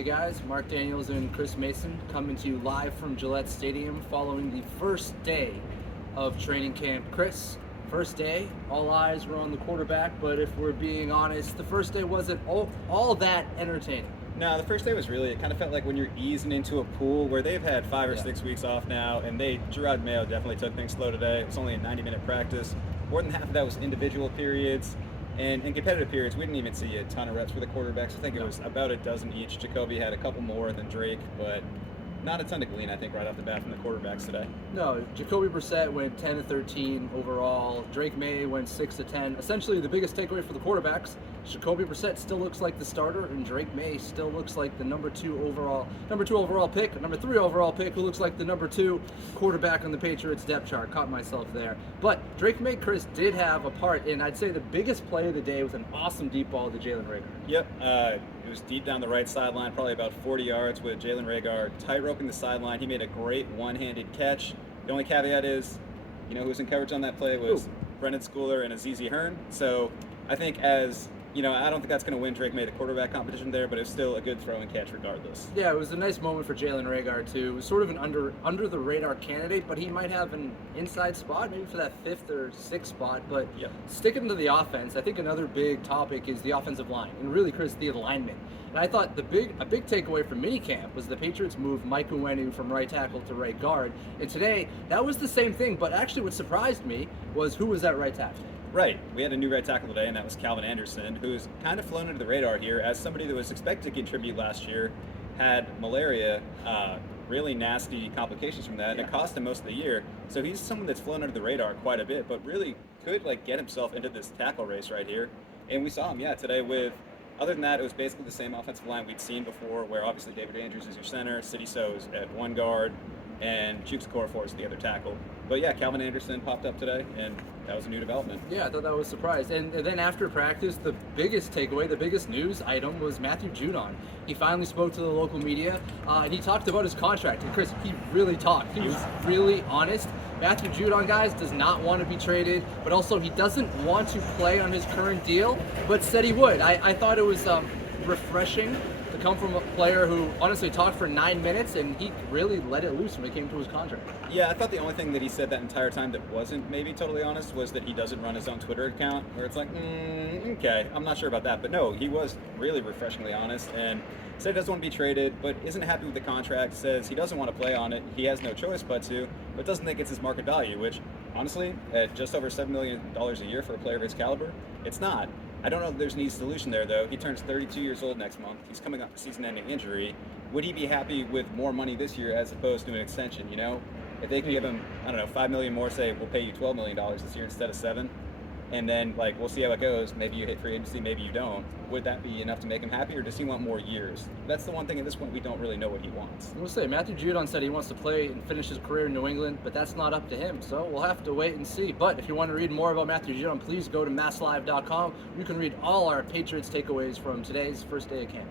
Hey guys, Mark Daniels and Chris Mason coming to you live from Gillette Stadium following the first day of training camp. Chris, first day, all eyes were on the quarterback, but if we're being honest, the first day wasn't all that entertaining. No, the first day was really, it kind of felt like when you're easing into a pool where they've had 5 or Yeah. 6 weeks off now, and Gerard Mayo definitely took things slow today. It was only a 90-minute practice. More than half of that was individual periods. And in competitive periods, we didn't even see a ton of reps for the quarterbacks. I think it was about a dozen each. Jacoby had a couple more than Drake, but not a ton to glean, I think, right off the bat from the quarterbacks today. No, Jacoby Brissett went 10 to 13 overall. Drake May went 6 to 10. Essentially, the biggest takeaway for the quarterbacks, Jacoby Brissett still looks like the starter, and Drake May still looks like the number 2 overall pick, number 3 overall pick, who looks like the number 2 quarterback on the Patriots depth chart. Caught myself there. But Drake May, Chris, did have a part in, I'd say, the biggest play of the day was an awesome deep ball to Jalen Reagor. Yep, it was deep down the right sideline, probably about 40 yards with Jalen Reagor tight-roping the sideline. He made a great one-handed catch. The only caveat is, you know who was in coverage on that play was Brendan Schooler and Azizi Hearn. So I think I don't think that's going to win Drake May the quarterback competition there, but it's still a good throw and catch regardless. Yeah, it was a nice moment for Jalen Reagor too. It was sort of an under the radar candidate, but he might have an inside spot, maybe for that 5th or 6th spot. But sticking to the offense, I think another big topic is the offensive line, and really, Chris, the alignment. And I thought a big takeaway from minicamp was the Patriots moved Mike Uwenu from right tackle to right guard, and today that was the same thing. But actually, what surprised me was who was that right tackle. Right. We had a new right tackle today, and that was Calvin Anderson, who's kind of flown under the radar here as somebody that was expected to contribute last year, had malaria, really nasty complications from that, and it cost him most of the year. So he's someone that's flown under the radar quite a bit, but really could get himself into this tackle race right here. And we saw him, today with, other than that, it was basically the same offensive line we'd seen before, where obviously David Andrews is your center, City So's at one guard, and Chukes Okorafor is the other tackle. But Calvin Anderson popped up today, and that was a new development. Yeah, I thought that was a surprise. And then after practice, the biggest takeaway, the biggest news item was Matthew Judon. He finally spoke to the local media, and he talked about his contract. And Chris, he really talked. He was really honest. Matthew Judon, guys, does not want to be traded, but also he doesn't want to play on his current deal, but said he would. I thought it was refreshing to come from a player who honestly talked for 9 minutes, and he really let it loose when it came to his contract. Yeah, I thought the only thing that he said that entire time that wasn't maybe totally honest was that he doesn't run his own Twitter account, where it's like, okay, I'm not sure about that. But no, he was really refreshingly honest and said he doesn't want to be traded, but isn't happy with the contract, says he doesn't want to play on it, he has no choice but to, but doesn't think it's his market value, which honestly, at just over $7 million a year for a player of his caliber, it's not. I don't know if there's an easy solution there, though. He turns 32 years old next month. He's coming off a season-ending injury. Would he be happy with more money this year as opposed to an extension, If they could give him, $5 million more, say, we'll pay you $12 million this year instead of $7 million, and then, we'll see how it goes. Maybe you hit free agency, maybe you don't. Would that be enough to make him happy, or does he want more years? That's the one thing at this point we don't really know what he wants. We'll say Matthew Judon said he wants to play and finish his career in New England, but that's not up to him, so we'll have to wait and see. But if you want to read more about Matthew Judon, please go to MassLive.com. You can read all our Patriots takeaways from today's first day of camp.